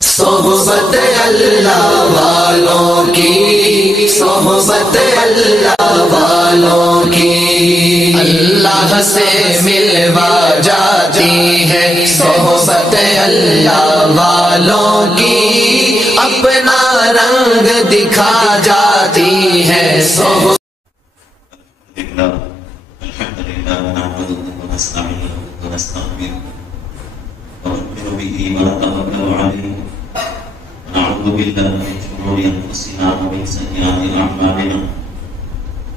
صحبت اللہ والوں کی، صحبت اللہ والوں کی اللہ سے ملوا جاتی ہے، صحبت اللہ والوں کی اپنا رنگ دکھا جاتی ہے۔ الحمد لله نحمده ونستعينه ونستغفره ونؤمن به ونتوكل عليه ونعوذ بالله من شرور انفسنا ومن سيئات اعمالنا،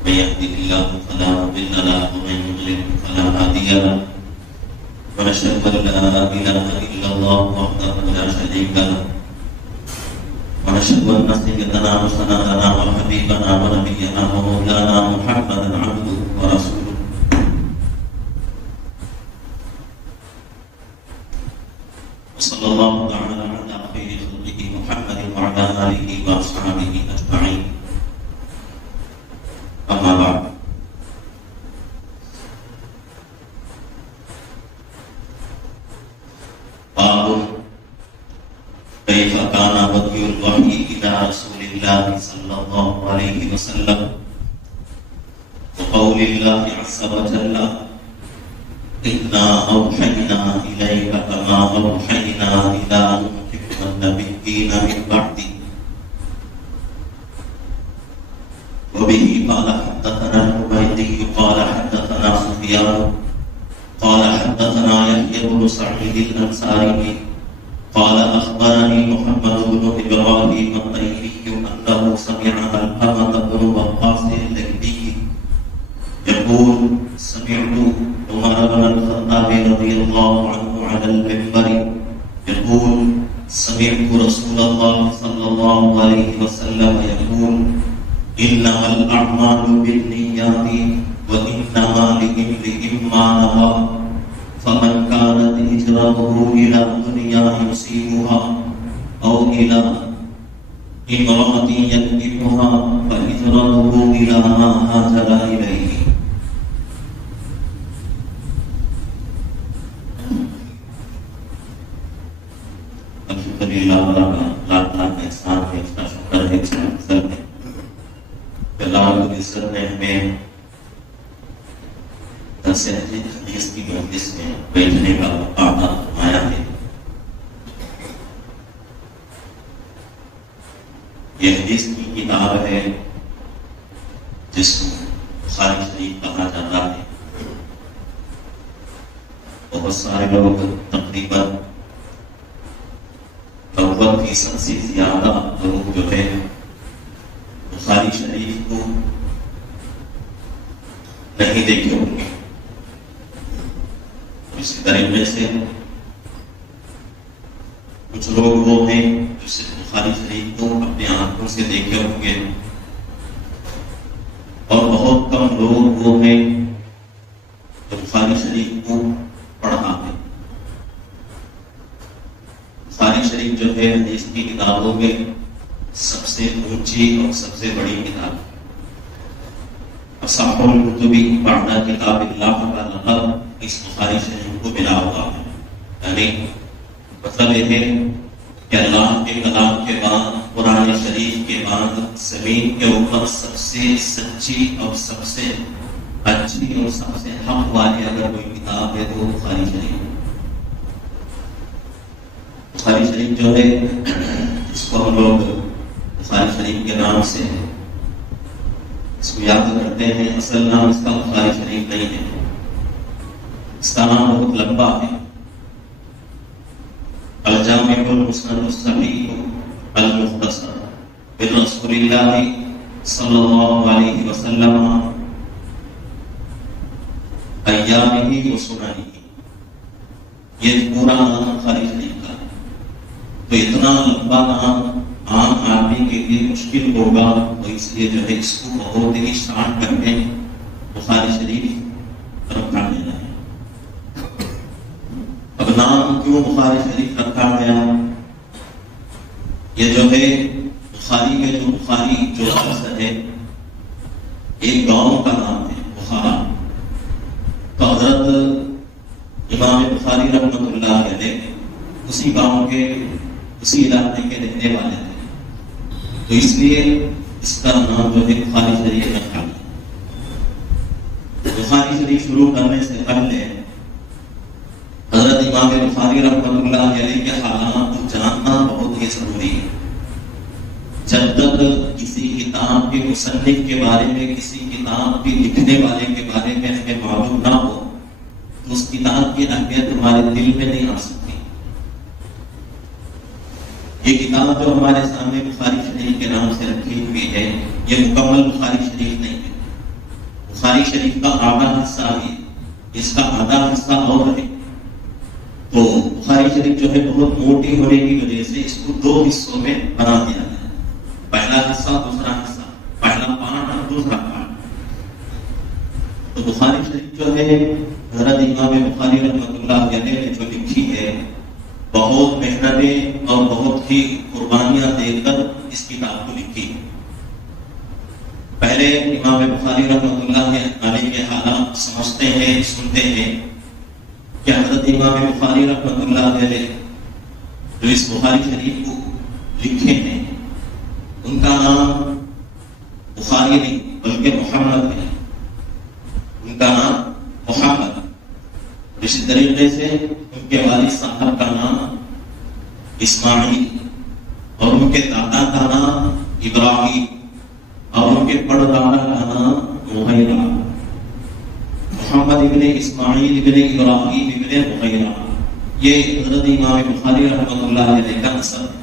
من يهده الله فلا مضل له ومن يضلل فلا هادي له، ونشهد ان لا اله الا الله وحده لا شريك له، ونشهد ان سيدنا وسندنا وحبيبنا ونبينا ومولانا محمدا عبده ورسوله، صلى الله تعالى على خير خلقه محمد وعلى آله وأصحابه أجمعين، أما بعد. باب كيف كان بدء الوحي إلى رسول الله صلى الله عليه وسلم، وقول الله عز وجل إنا أوحينا إليك كما أوحينا إلى نوح والنبيين من بعده. وبه قال حدثنا الحميدي قال حدثنا سفيان قال حدثنا يحيى بن سعيد الأنصاري قال أخبرني محمد بن إبراهيم الطيري أنه سمع علقمة بن وقاص الليثي يقول سمعت عمر بن الخطاب رضي الله عنه على المنبر يقول سمعت رسول الله صلى الله عليه وسلم يقول إنما الأعمال بالنيات وإنما لامرئ ما نوى، فمن كانت هجرته إلى دنيا يصيبها أو إلى امرأة ينكحها فهجرته إلى ما هاجر إليه. الحمدللہ لاکھ احسان ہے، اس کا شکر ہے، اس کا فضل ہے کہ اللہ رب العزت نے ہمیں درس حدیث کی مجلس میں بیٹھنے کا وقت فرمایا ہے۔ یہ حدیث کی کتاب ہے جس کو بخاری شریف کہا جاتا ہے۔ بہت سارے لوگ تقریباً 90% سے زیادہ لوگ جو ہے بخاری شریف کو نہیں دیکھے ہوں گے۔ اسی طریقے سے کچھ لوگ وہ ہیں جو صرف بخاری شریف کو اپنے آنکھوں سے دیکھے ہوں گے، اور بہت کم لوگ وہ ہیں جو بخاری شریف کو پڑھا ہے۔ بخاری شریف جو ہے حدیث کی کتابوں میں سب سے اونچی اور سب سے بڑی کتاب، اصح الکتب بعد کتاب اللہ کا لقب اس بخاری شریف کو ملا ہوا ہے۔ یعنی مطلب یہ ہے کہ اللہ کے کلام کے بعد، قرآن شریف کے بعد، زمین کے اوپر سب سے سچی اور سب سے اچھی اور سب سے حق والی اگر کوئی کتاب ہے تو بخاری شریف۔ بخاری شریف جو ہے اس کو ہم لوگ بخاری شریف کے نام سے اس کو یاد کرتے ہیں، اصل نام اس کا بخاری شریف نہیں ہے، اس کا نام بہت لمبا ہے۔ الجامع المسند الصحیح المختصر برسول اللہ صلی اللہ علیہ وسلم ایامہ و سننہ، یہ پورا نام بخاری شریف کا ہے۔ تو اتنا لمبا نام عام آدمی کے لیے مشکل ہوگا، تو اس لیے جو ہے اس کو بہت ہی شان کر کے بخاری شریف رکھا گیا ہے۔ اب نام کیوں بخاری شریف رکھا گیا؟ یہ جو ہے بخاری میں جو بخاری جو لفظ ہے ایک گاؤں کا نام ہے بخارا۔ تو حضرت امام بخاری رحمۃ اللہ علیہ اسی گاؤں کے اسی علاقے کے رہنے والے تھے، تو اس لیے اس کا نام جو ہے بخاری شریف رکھا گیا۔ بخاری شریف شروع کرنے سے پہلے حضرت امام بخاری رحمۃ اللہ علیہ کے حالات کو جاننا بہت ہی ضروری ہے۔ جب تک کسی کتاب کے مصنف کے بارے میں، کسی کتاب کے لکھنے والے کے بارے میں ہمیں معلوم نہ ہو تو اس کتاب کی اہمیت ہمارے دل میں نہیں آ سکتی۔ یہ کتاب جو ہمارے سامنے بخاری شریف کے نام سے رکھی ہوئی ہے، یہ مکمل بخاری شریف نہیں ہے۔ بخاری شریف کا آدھا حصہ ہے، اس کا آدھا حصہ اور ہے۔ تو بخاری شریف جو ہے بہت موٹی ہونے کی وجہ سے اس کو دو حصوں میں بنا دیا گیا، پہلا حصہ دوسرا حصہ، پہلا پارٹ اور دوسرا پارٹ۔ تو بخاری شریف جو ہے حضرت امام بخاری رحمۃ اللہ علیہ نے جو لکھی ہے، بہت محنتیں اور بہت ہی قربانیاں دے کر اس کتاب کو لکھی ہے۔ پہلے امام بخاری رحمۃ اللہ علیہ کے حالات سمجھتے ہیں، سنتے ہیں کہ حضرت امام بخاری رحمۃ اللہ علیہ جو اس بخاری شریف کو لکھے ہیں، ان کا نام بخاری نہیں بلکہ محمد ہے، ان کا نام محمد۔ اسی طریقے سے ان کے والد صاحب کا نام اسماعیل اور ان کے دادا کا نام ابراہیم اور ان کے پڑدادا کا نام مغیرہ، محمد ابن اسماعیل ابن ابراہیم ابن مغیرہ، یہ حضرت امام بخاری رحمۃ اللہ علیہ کا نسب ہے۔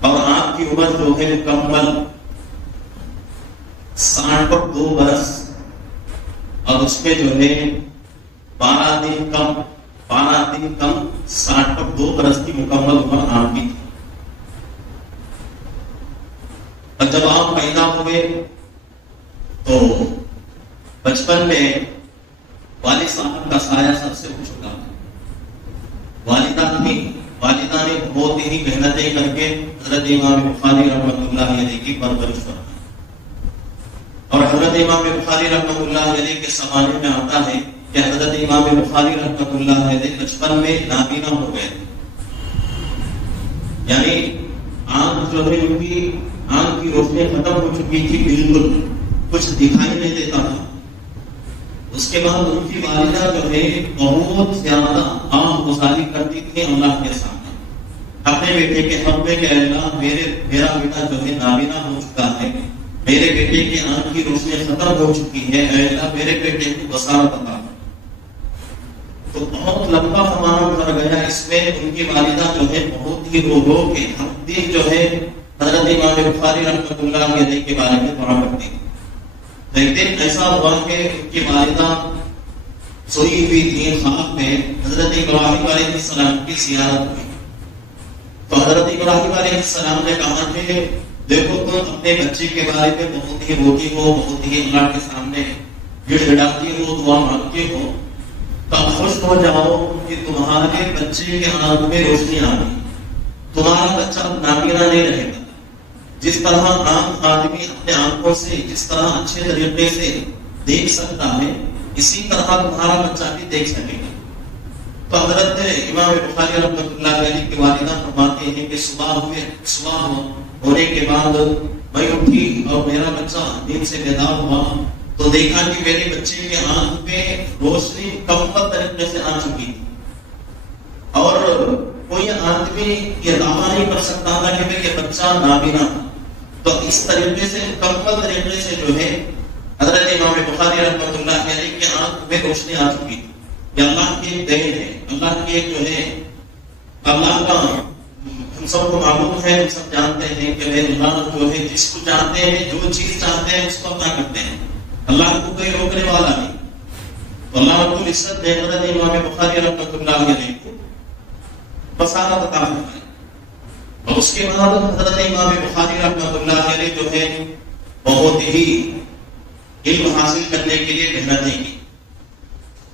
اور آپ کی عمر جو ہے مکمل 62 برس، اور اس میں جو ہے 12 دن کم 62 برس کی مکمل عمر آپ کی تھی۔ اور جب آپ پیدا ہوئے تو بچپن میں والد صاحب کا سایہ سب سے اٹھ چکا، والدہ نے بہت ہی محنتیں کر کے حضرت امام بخاری رحمۃ اللہ علیہ کی پرورش فرمائی۔ اور حضرت امام بخاری رحمۃ اللہ علیہ کے زمانے میں آتا ہے کہ حضرت امام بخاری رحمۃ اللہ علیہ بچپن میں نابینا ہو گئے، یعنی آنکھ جو ہے ان کی آنکھ کی روشنی ختم ہو چکی تھی، بالکل کچھ دکھائی نہیں دیتا تھا۔ اس کے بعد ان کی والدہ جو ہے بہت زیادہ آنکھ گزاری کرتی تھی اللہ کے سامنے اپنے بیٹے کے حق میں کہ اللہ میرا بیٹا جو ہے نابینا ہو چکا ہے، میرے بیٹے کی آنکھ کی روشنی ختم ہو چکی ہے، اے اللہ میرے بیٹے کو بصارت عطا۔ تو بہت لمبا زمانہ گزر گیا، اس میں ان کی والدہ جو ہے بہت ہی رو کے ہر دن جو ہے حضرت امام بخاری رحمۃ اللہ علیہ کے بارے میں دعا کرتی تھی۔ ایک دن ایسا ہوا کہ ان کی والدہ سوئی ہوئی تھی، خواب میں حضرت ابراہیم علیہ السلام کی زیارت ہوئی۔ تو حضرت ابراہیم علیہ السلام نے کہا کہ دیکھو تم اپنے بچے کے بارے میں بہت ہی روتی ہو، بہت ہی اللہ کے سامنے گڑ گڑاتی ہو، دعا مانگتی ہو، تو خوش ہو جاؤ کہ تمہارے بچے کے آنکھ میں روشنی آ گئی، تمہارا بچہ نابینا نہیں رہے گا۔ جس طرح عام آدمی اپنے آنکھوں سے جس طرح اچھے طریقے سے دیکھ سکتا ہے، اسی طرح تمہارا بچہ بھی دیکھ سکے گا۔ تو حضرت امام بخاری رحمۃ اللہ علیہ کی والدہ فرماتے ہیں کہ صبح ہونے کے بعد میں اٹھی اور میرا بچہ نیند سے بیدار ہوا تو دیکھا کہ میرے بچے کے آنکھ پہ روشنی مکمل طریقے سے آ چکی تھی، اور کوئی آدمی یہ دعویٰ نہیں کر سکتا تھا کہ یہ بچہ نابینا۔ تو اس طریقے سے مکمل طریقے سے جو ہے حضرت امام بخاری رحمۃ اللہ علیہ کی آنکھ میں روشنی آ چکی تھی۔ یہ اللہ کی ایک دین ہے، اللہ کی ایک جو ہے اللہ کا ہم سب کو معلوم ہے، ہم سب جانتے ہیں کہ اللہ جو ہے جس کو چاہتے ہیں، جو چیز چاہتے ہیں اس کو عطا کرتے ہیں، اللہ کو کوئی روکنے والا نہیں۔ تو اللہ رب العزت نے حضرت امام بخاری رحمۃ اللہ علیہ کو بصارت عطا فرمائی۔ اور اس کے بعد حضرت امام بخاری رحمۃ اللہ علیہ جو ہے بہت ہی علم حاصل کرنے کے لیے محنتیں کی،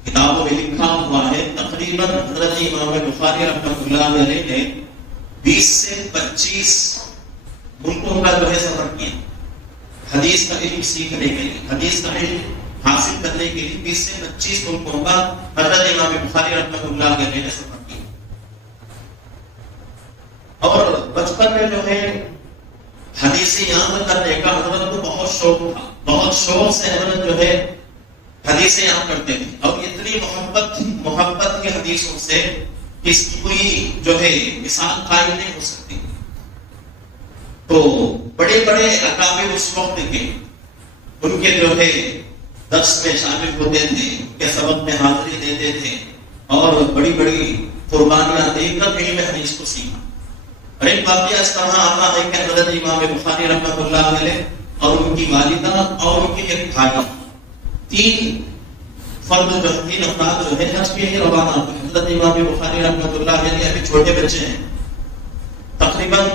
کتابوں میں لکھا ہوا ہے تقریباً حضرت امام بخاری رحمۃ اللہ علیہ نے 20 سے 25 ملکوں کا جو ہے سفر کیا، حدیث کا علم سیکھنے کے لیے، حدیث کا علم حاصل کرنے کے لیے 20 سے 25 ملکوں کا حضرت امام بخاری رحمۃ اللہ علیہ نے سفر کیا۔ اور بچپن میں جو ہے حدیثیں یاد کرنے کا حضرت کو بہت شوق تھا، بہت شوق سے حضرت جو ہے حدیثیں یاد کرتے تھے، اور اتنی محبت کی حدیثوں سے اس کی کوئی جو ہے مثال قائم نہیں ہو سکتی۔ تو بڑے بڑے اکابر اس وقت کے ان کے جو ہے درس میں شامل ہوتے تھے، ان کے سبق میں حاضری دیتے تھے، اور بڑی بڑی قربانیاں دے کر علم حدیث کو سیکھا۔ اور ایک واقعہ اس طرح آتا ہے کہ حضرت امام بخاری رحمۃ اللہ علیہ اور ان کی والدہ اور ان کے ایک بھائی، تین افراد جو ہے حج کے لیے روانہ ہوئے۔ حضرت امام بخاری رحمۃ اللہ علیہ ابھی چھوٹے بچے ہیں، تقریباً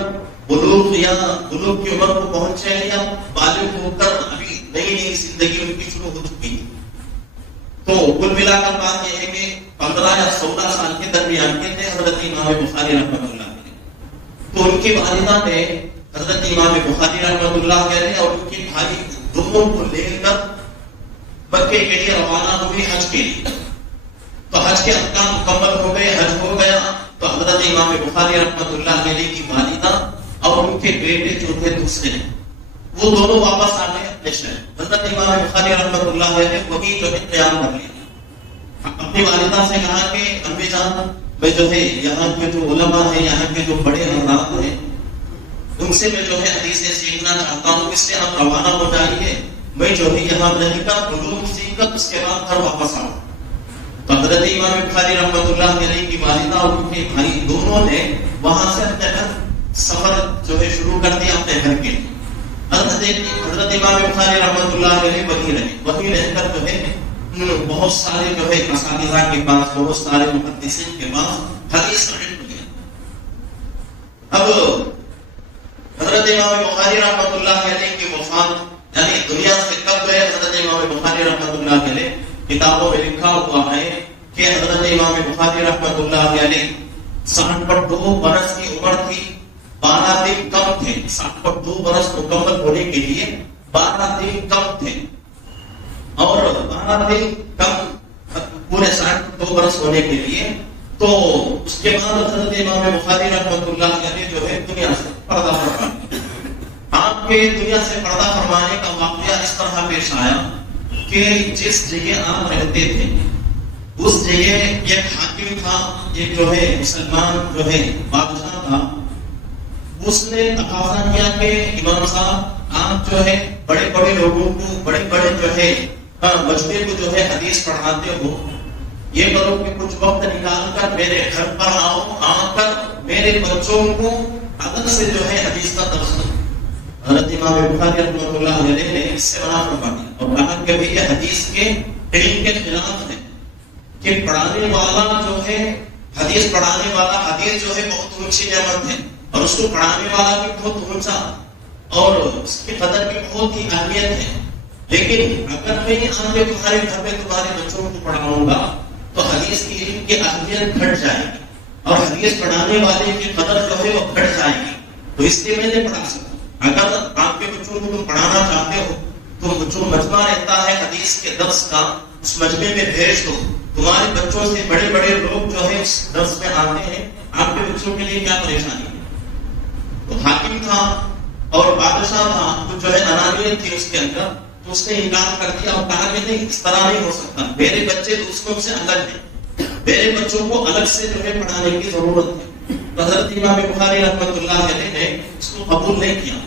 بلوغ کی عمر کو پہنچے یا بالغ ہو کر ابھی نئی زندگی ان کی شروع ہو چکی ہے۔ تو کل ملا کر بات یہ ہے کہ 15 یا 16 سال کے درمیان کے تھے حضرت امام بخاری رحمۃ اللہ علیہ۔ تو ان کی والدہ نے حضرت امام بخاری رحمۃ اللہ علیہ اور ان کے بھائی دونوں کو لے کر مکے کے لیے روانہ ہوئی حج کے لیے۔ تو حج کے احکام مکمل ہو گئے، حج ہو گیا، تو حضرت امام بخاری رحمۃ اللہ علیہ کی والدہ اور ان کے بیٹے جو تھے دوسرے، وہ دونوں واپس آ گئے اپنے شہر۔ حضرت امام بخاری رحمۃ اللہ علیہ وہی جو ہے قیام کر لیا۔ اپنی والدہ سے کہا کہ امی جان، میں جو ہے یہاں کے جو علماء ہیں، یہاں کے جو بڑے حضرات ہیں، ان سے میں جو ہے حدیثیں سیکھنا چاہتا ہوں، اس سے آپ روانہ ہو جائیے، میں جو ہے یہاں رہ کر علوم سیکھ کر اس کے بعد گھر واپس آؤں۔ تو حضرت امام بخاری رحمۃ اللہ علیہ کی والدہ اور ان کے بھائی دونوں نے وہاں سے اپنے گھر سفر جو ہے شروع کر دیا اپنے گھر کے لیے۔ حضرت امام بخاری رحمۃ اللہ علیہ وہی رہ کر جو ہے بہت سارے جو ہے اساتذہ کے پاس، بہت سارے محدثین کے پاس حدیث کا علم لیا۔ اب حضرت امام بخاری رحمۃ اللہ علیہ کی وفات یعنی دنیا سے کب گئے حضرت امام بخاری رحمۃ اللہ علیہ، کتابوں میں لکھا ہوا ہے کہ حضرت امام بخاری رحمۃ اللہ علیہ 62 برس کی عمر تھی، 12 دن کم تھے۔ 62 برس مکمل ہونے کے لیے 12 دن کم تھے، اور 12 دن کم پورے 62 برس ہونے کے لیے۔ تو اس کے بعد حضرت امام بخاری رحمۃ اللہ علیہ جو ہے دنیا سے پردہ فرمانے، آپ کے دنیا سے پردہ فرمانے کا واقعہ اس طرح پیش آیا کہ جس جگہ آپ رہتے تھے اس جگہ ایک حاکم تھا، ایک جو ہے مسلمان جو ہے بادشاہ تھا، اس نے تقاضا کیا کہ امام صاحب آپ جو ہے بڑے بڑے لوگوں کو، بڑے بڑے جو ہے مجمع کو جو ہے حدیث پڑھاتے ہو، یہ کرو کہ کچھ وقت نکال کر میرے گھر پر آؤ، آ کر میرے بچوں کو ادب سے جو ہے حدیث کا درس دو۔ حضرت امام بخاری رحمۃ اللہ علیہ نے اس سے منع فرما دیا اور کہا کہ یہ حدیث کے علم کے خلاف ہے کہ پڑھانے والا جو ہے حدیث پڑھانے والا، حدیث جو ہے بہت اونچی نعمت ہے اور اس کو پڑھانے والا بھی بہت اونچا اور اس کی قدر بھی بہت ہی اہمیت ہے، لیکن اگر میں آگے تمہارے گھر میں تمہارے بچوں کو پڑھاؤں گا تو حدیث کی علم کی اہمیت گھٹ جائے گی اور حدیث پڑھانے والے کی قدر جو ہے وہ گھٹ جائے گی، تو اس لیے میں نہیں پڑھا سکتا۔ اگر آپ کے بچوں کو تم پڑھانا چاہتے ہو تو جو مجمع رہتا ہے حدیث کے درس کا، اس مجمع میں بھیج دو، تمہارے بچوں سے بڑے بڑے لوگ جو ہے اس درس میں آتے ہیں، آپ کے بچوں کے لیے کیا پریشانی ہے۔ تو حاکم تھا اور بادشاہ تھا، تو جو ہے انانیت تھی اس کے اندر، تو اس نے انکار کر دیا اور کہا کہ نہیں، اس طرح نہیں ہو سکتا، میرے بچے دوسروں سے الگ ہیں، میرے بچوں کو الگ سے جو ہے پڑھانے کی ضرورت ہے۔ تو حضرت امام بخاری رحمۃ اللہ علیہ نے اس کو قبول نہیں کیا۔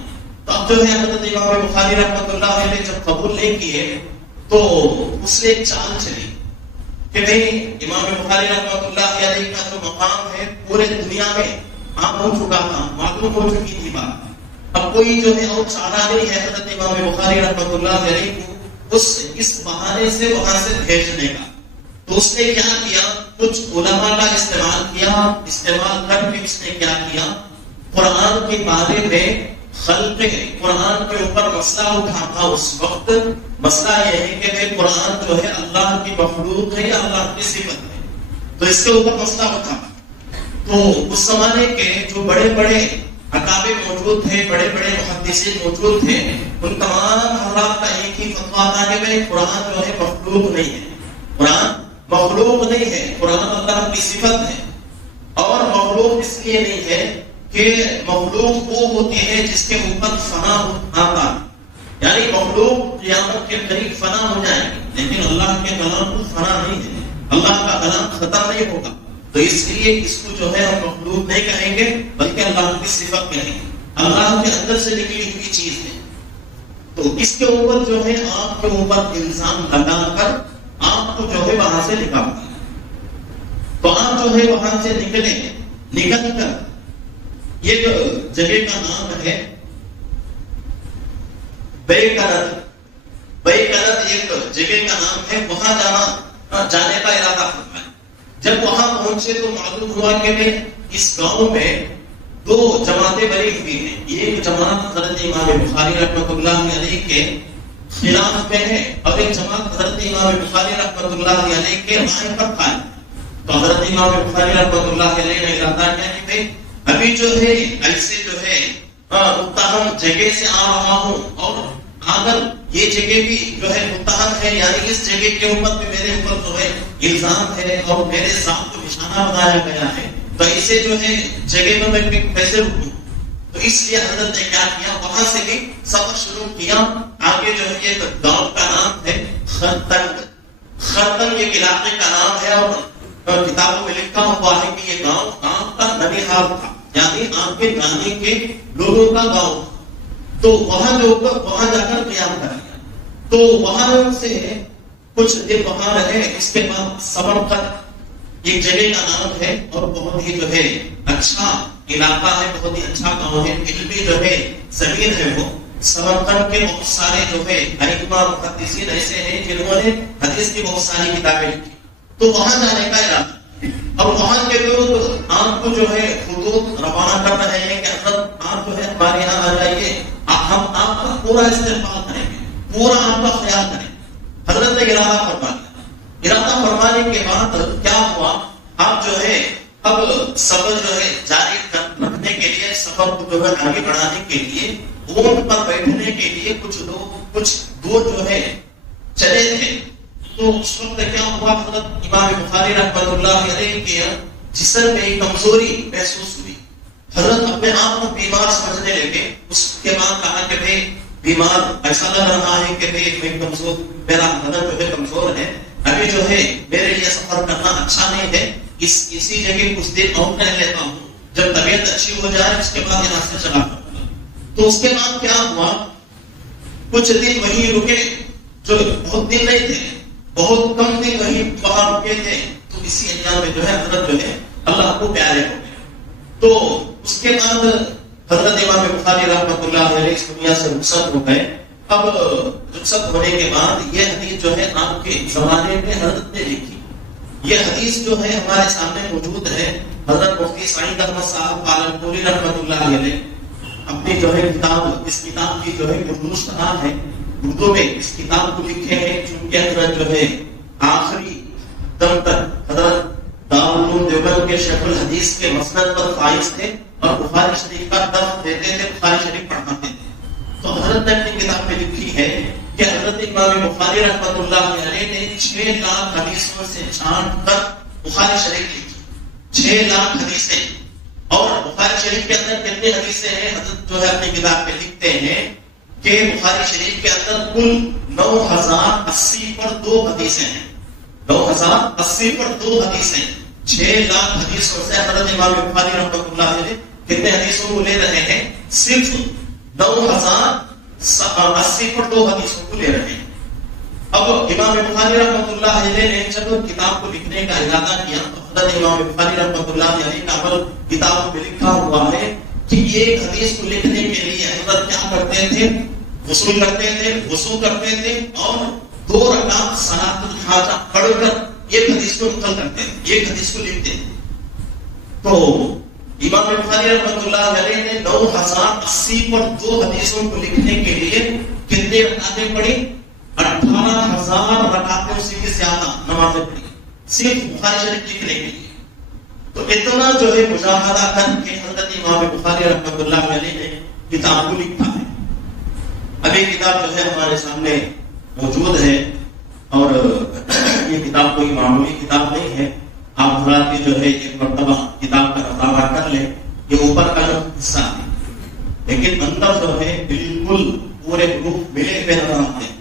تو اب جو ہے حضرت امام بخاری رحمۃ اللہ علیہ جب قبول نہیں کیے تو اس نے ایک چال چلی کہ بھئی امام بخاری رحمۃ اللہ علیہ کا جو مقام ہے پورے دنیا میں عام ہو چکا تھا، معلوم ہو چکی تھی بات، اب کوئی جو ہے اور چارہ نہیں ہے حضرت امام بخاری رحمۃ اللہ علیہ کو اس بہانے سے وہاں سے بھیجنے کا۔ تو اس نے کیا کیا، کچھ علماء کا استعمال کر کے اس نے کیا کیا، قرآن کے بارے میں خلق قرآن کے اوپر مسئلہ اٹھا تھا اس وقت۔ مسئلہ یہ ہے کہ قرآن جو ہے اللہ کی مخلوق ہے یا اللہ کی صفت ہے، تو اس کے اوپر مسئلہ اٹھا۔ تو اس زمانے کے جو بڑے بڑے اکابر موجود تھے، بڑے بڑے محدثین موجود تھے، ان تمام حضرات کا ایک ہی فتویٰ تھا کہ بھئی قرآن جو ہے مخلوق نہیں ہے، قرآن مخلوق نہیں ہے، قرآن اللہ کی صفت ہے، اور مخلوق اس لیے نہیں ہے کہ مخلوق وہ ہوتی ہے جس کے اوپر فنا آتا ہے، یعنی مخلوق قیامت کے قریب فنا ہو جائے گی، لیکن اللہ کے کلام کو فنا نہیں ہے، اللہ کا کلام ختم نہیں ہوگا، تو اس لیے اس کو جو ہے ہم مخلوق نہیں کہیں گے بلکہ اللہ کی صفت کہیں گے، اللہ کے اندر سے نکلی ہوئی چیز ہے۔ تو اس کے اوپر جو ہے آپ کے اوپر الزام لگا کر آپ کو جو ہے وہاں سے نکال دیا، تو آپ جو ہے وہاں سے نکل کر یہ جو جگہ کا نام ہے بیکرت ایک جگہ کا نام ہے، وہاں جانے کا ارادہ کرتا ہے۔ جب وہاں پہنچے تو معلوم ہوا کہ اس گاؤں میں دو جماعتیں بنی ہوئی ہیں، ایک جماعت حضرت امام بخاری رحمۃ اللہ علیہ کے خلاف میں ہے اور ایک جماعت حضرت امام بخاری رحمۃ اللہ علیہ کے رائے پر قائم۔ تو حضرت امام بخاری رحمۃ اللہ علیہ نے ارادہ کیا کہ بھائی ابھی جو ہے ایسے جو ہے متہم جگہ سے آ رہا ہوں، اور اگر یہ جگہ بھی جو ہے متہم ہے، یعنی اس جگہ کے اوپر بھی میرے اوپر جو ہے الزام ہے اور میرے ذات کو نشانہ بنایا گیا ہے، تو اسے جو ہے جگہ میں کیسے رکوں؟ تو اس لیے حضرت نے کیا کیا، وہاں سے بھی سفر شروع کیا۔ آگے جو ہے یہ گاؤں کا نام ہے خرطن، یہ علاقے کا نام ہے، اور کتابوں میں لکھا ہوا ہے کہ یہ گاؤں کا ننیحال تھا، یعنی آپ کے نانی کے لوگوں کا گاؤں۔ تو وہاں جا کر قیام کر لیا، تو وہاں سے کچھ دن وہاں رہے، اس کے بعد سمرقند ایک جگہ کا نام ہے اور بہت ہی جو ہے اچھا علاقہ ہے، بہت ہی اچھا گاؤں ہے، علمی جو ہے زمین ہے وہ۔ سمرقند کے بہت سارے جو ہے ائمہ محدثین ایسے ہیں جنہوں نے حدیث کی بہت ساری کتابیں لکھی، تو وہاں جانے کا ارادہ، اور وہاں کے لوگ آپ کو جو ہے خطوط روانہ کر رہے ہیں کہ حضرت آپ جو ہے ہمارے یہاں آ جائیے، ہم آپ کا پورا استقبال کریں گے، پورا آپ کا خیال کریں گے۔ حضرت نے ارادہ فرما لیا، ارادہ فرمانے کے بعد کیا ہوا، آپ جو ہے اب سفر جو ہے جاری رکھنے کے لیے، سفر کو جو ہے آگے بڑھانے کے لیے، اونٹ پر بیٹھنے کے لیے کچھ دور جو ہے چلے تھے۔ تو اس وقت کیا ہوا، حضرت امام بخاری رحمۃ اللہ علیہ کے جسم میں کمزوری محسوس ہوئی، حضرت اپنے آپ کو بیمار سمجھنے لگے۔ اس کے بعد کہا کہ بھائی بیمار ایسا لگ رہا ہے کہ بھائی میں کمزور، میرا بدن جو ہے کمزور ہے، ابھی جو ہے میرے لیے سفر کرنا اچھا نہیں ہے، اسی جگہ کچھ دن اور رہ لیتا ہوں، جب طبیعت اچھی ہو جائے اس کے بعد یہاں سے چلا کروں گا۔ تو اس کے بعد کیا ہوا، کچھ دن وہیں رکے، جو بہت دن نہیں تھے، بہت کم دن وہیں وہاں رکے تھے۔ تو اسی ایام میں جو ہے حضرت جو ہے اللہ کو پیارے ہو گئے۔ تو اس کے بعد حضرت امام بخاری رحمۃ اللہ علیہ اس دنیا سے رخصت ہو گئے۔ اب رخصت ہونے کے بعد یہ حدیث جو ہے آپ کے زمانے میں حضرت نے لکھی، یہ حدیث جو ہے ہمارے سامنے موجود ہے۔ حضرت مفتی سعید احمد صاحب پالنپوری رحمۃ اللہ علیہ اپنی جو ہے کتاب، اس کتاب کی جو ہے نام ہے، اردو میں اس کتاب کو لکھے ہیں، چونکہ حضرت جو ہے آخری دم تک حضرت دارالعلوم دیوبند کے شیخ الحدیث کے مسند پر فائز تھے اور بخاری شریف کا درس دیتے تھے، بخاری شریف پڑھاتے تھے۔ تو حضرت نے اپنی کتاب میں لکھی ہے کہ حضرت امام بخاری رحمۃ اللہ علیہ نے 6 لاکھ حدیثوں سے چھانٹ کر بخاری شریف لکھی، 6 لاکھ حدیثیں۔ اور بخاری شریف کے اندر کتنے حدیثیں ہیں، حضرت جو ہے اپنی کتاب میں لکھتے ہیں کہ بخاری شریف کے اندر کل 9080 پر 2 حدیثیں ہیں، 9080 پر 2 حدیثیں۔ 6 لاکھ حدیثوں سے حضرت امام بخاری رحمۃ اللہ علیہ کتنے حدیثوں کو لے رہے ہیں، صرف 9080 پر 2 حدیثوں کو لے رہے ہیں۔ اب امام بخاری رحمۃ اللہ علیہ نے جب کتاب کو لکھنے کا ارادہ کیا تو حضرت امام بخاری رحمۃ اللہ علیہ کا عمل کتاب میں لکھا ہوا ہے کہ ایک حدیث کو لکھنے کے لیے حضرت کیا کرتے تھے، وضو کرتے تھے اور 2 رکعت صلاۃ الحاجہ پڑھ کر ایک حدیث کو نقل کرتے تھے، ایک حدیث کو لکھتے تھے۔ تو امام بخاری رحمۃ اللہ علیہ نے 9080 پر 2 حدیثوں کو لکھنے کے لیے کتنے رکعتیں پڑھی، 18,000 رکعتوں سے بھی زیادہ نمازیں پڑھی صرف بخاری شریف لکھنے کے لیے۔ تو اتنا جو ہے مجاہدہ کر کے حضرت امام بخاری رحمۃ اللہ علیہ نے کتاب کو لکھا ہے۔ ابھی کتاب جو ہے ہمارے سامنے موجود ہے، اور یہ کتاب کوئی معمولی کتاب نہیں ہے۔ آپ حضرات کی جو ہے ایک مرتبہ کتاب کا مطالعہ کر لیں، یہ اوپر کا لیکن اندر جو ہے بالکل پورے حروف ملے ہوئے نظر آتے ہیں،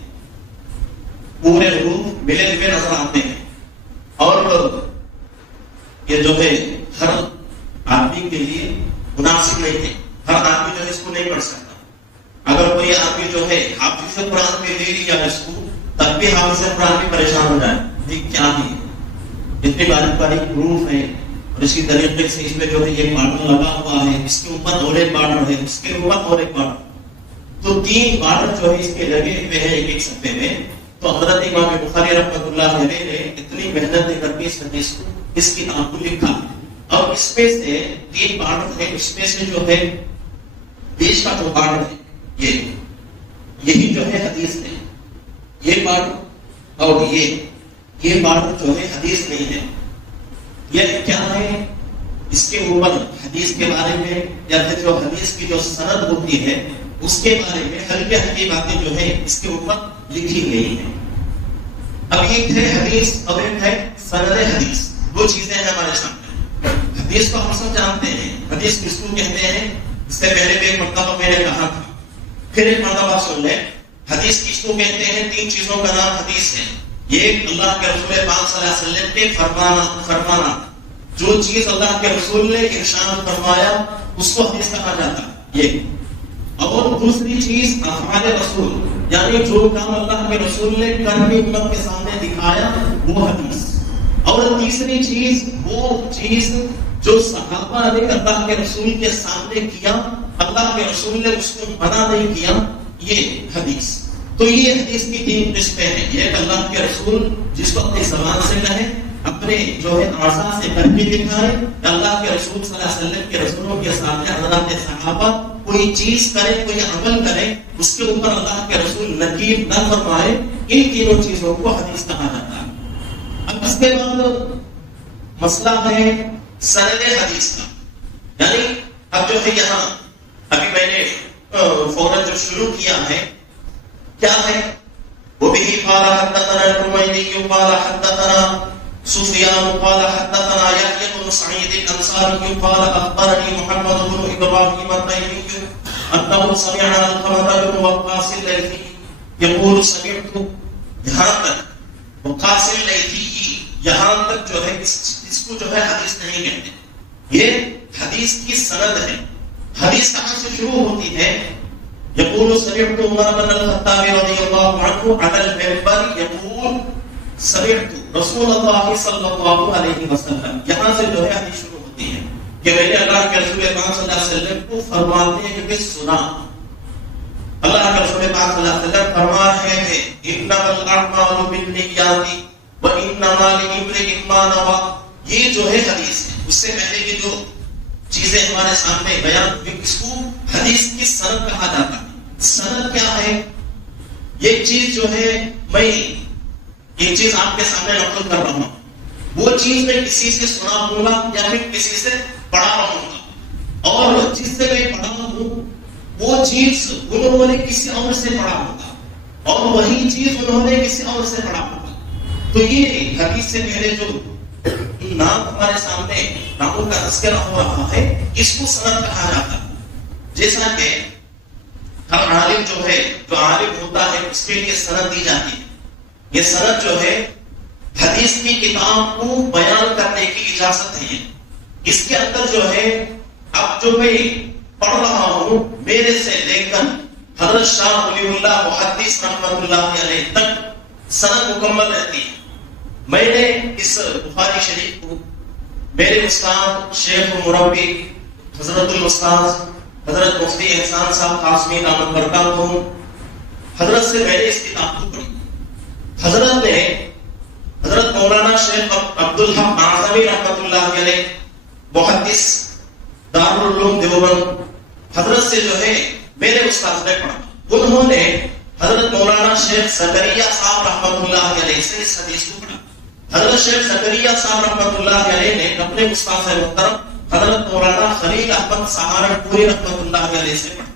پورے حروف ملے ہوئے نظر آتے ہیں. اور یہ جو ہے ہر آدمی کے لیے مناسب نہیں ہے، ہر آدمی جو ہے اس کو نہیں پڑھ سکتا. اگر کوئی آدمی جو ہے حافظ قرآن میں لے لیا اس کو، تب بھی حافظ قرآن بھی پریشان ہو جائے، یہ کیا ہے، اتنی باریک باریک حروف ہے، اور اسی طریقے سے اس میں جو ہے یہ بارڈر لگا ہوا ہے، اس کے اوپر اور ایک بارڈر ہے، اس کے اوپر اور ایک بارڈر، تو 3 بارڈر جو ہے اس کے لگے ہوئے ہیں ایک ایک صفحے میں. تو حضرت امام بخاری رحمۃ اللہ علیہ نے اتنی محنت کر کے اس حدیث کو، اس کتاب کو لکھا، اور اس میں سے 3 بارڈر ہے، اس میں سے جو ہے بیچ کا جو بارڈر ہے یہی جو ہے حدیث ہے، یہ بارڈر اور یہ بارڈر جو ہے حدیث نہیں ہے. یہ کیا ہے، اس کے اوپر حدیث کے بارے میں یا پھر جو حدیث کی جو سند ہوتی ہے اس کے بارے میں ہلکی ہلکی باتیں جو ہے اس کے اوپر لکھی گئی ہیں. اب ایک ہے حدیث اور ایک ہے سند حدیث، دو چیزیں ہیں ہمارے سامنے. حدیث کو ہم سب جانتے ہیں، حدیث کس کو کہتے ہیں، اس سے پہلے بھی ایک مرتبہ میں نے کہا تھا، پھر ایک مرتبہ سن لیں. حدیث کس کو کہتے ہیں، 3 چیزوں کا نام حدیث ہے. یہ اللہ کے رسول پاک صلی اللہ علیہ وسلم کے فرمانا، جو چیز اللہ کے رسول نے ارشاد فرمایا اس کو حدیث کہا جاتا ہے یہ. اور دوسری چیز افعال رسول، یعنی جو کام اللہ کے رسول نے کر کے امت کے سامنے دکھایا وہ حدیث. اور تیسری چیز وہ چیز جو صحابہ نے اللہ کے رسول کے سامنے کیا، اللہ کے رسول نے اس کو منع نہیں کیا، یہ حدیث. تو یہ حدیث کی 3 قسمیں ہیں. ایک اللہ کے رسول جس کو اپنی زبان سے کہے، اپنے جو ہے اعضاء سے کر کے دکھائے، اللہ کے رسول صلی اللہ علیہ وسلم کے رسولوں کے سامنے حضرات صحابہ کوئی چیز کرے، کوئی عمل کرے، اس کے اوپر اللہ کے رسول نکیر نہ فرمائے، ان تینوں چیزوں کو حدیث کہا جاتا ہے. اب اس کے بعد مسئلہ ہے سند حدیث کا، یعنی اب جو ہے یہاں ابھی میں نے فوراً جو شروع کیا ہے کیا ہے، وہ بھی قال حدثنا الحميدي قال حدثنا سفيان قال حدثنا يحيى بن سعيد الانصاري قال اخبرني محمد بن ابراهيم التيمي انه سمع علقمة بن وقاص الليثي يقول سمعت، یہاں تک وقاص الليثي، یہاں تک جو ہے اس کو جو ہے حدیث نہیں کہتے، یہ حدیث کی سند ہے. حدیث کہاں سے شروع ہوتی ہے، يقول سمعت عمر بن الخطاب رضي الله عنه على المنبر يقول سمعت رسول اللہ صلی اللہ علیہ وسلم، یہاں سے جو ہے حدیث شروع ہوتی ہے کہ میں نے اللہ کے رسول پاک صلی اللہ علیہ وسلم کو فرماتے ہیں کہ سنا. اللہ کے رسول پاک صلی اللہ علیہ وسلم فرما رہے تھے انما الاعمال بالنیات وانما لامرئ ما نوى. یہ جو ہے حدیث ہے. اس سے پہلے کی جو چیزیں ہمارے سامنے بیان ہوئی اس کو حدیث کی سند کہا جاتا ہے. سند کیا ہے، یہ چیز جو ہے میں ایک چیز آپ کے سامنے نقل کر رہا ہوں، وہ چیز میں کسی سے سنا ہوں گا یا پھر کسی سے پڑھا رہا ہوں گا، اور جس سے میں پڑھا ہوں وہ چیز انہوں نے کسی اور سے پڑھا ہوگا، اور وہی چیز انہوں نے کسی اور سے پڑھا ہوگا. تو یہ حدیث سے پہلے جو نام ہمارے سامنے ناموں کا تذکرہ ہو رہا ہے اس کو سند کہا جاتا ہے. جیسا کہ ہر عالم جو ہے، جو عالم ہوتا ہے اس کے لیے سند دی جاتی ہے. یہ سند جو ہے حدیث کی کتاب کو بیان کرنے کی اجازت ہے. اس کے اندر جو ہے اب جو میں پڑھ رہا ہوں میرے سے لے کر حضرت شاہ ولی اللہ محدث رحمۃ اللہ علیہ تک سند مکمل رہتی ہے. میں نے اس بخاری شریف کو میرے استاد شیخ و مربی حضرت الاستاذ حضرت مفتی احسان صاحب قاسمی دامت برکاتہ حضرت سے میں نے اس کتاب کو پڑھی. حضرت نے حضرت مولانا شیخ عبدالحق اعظمی رحمۃ اللہ علیہ محدث دارالعلوم دیوبند حضرت سے جو ہے میرے استاد نے پڑھا. انہوں نے حضرت مولانا شیخ زکریا صاحب رحمۃ اللہ علیہ سے اس حدیث کو پڑھا. حضرت شیخ زکریا صاحب رحمۃ اللہ علیہ نے اپنے استاد محترم حضرت مولانا خلیل احمد سہارنپوری رحمۃ اللہ علیہ سے پڑھا.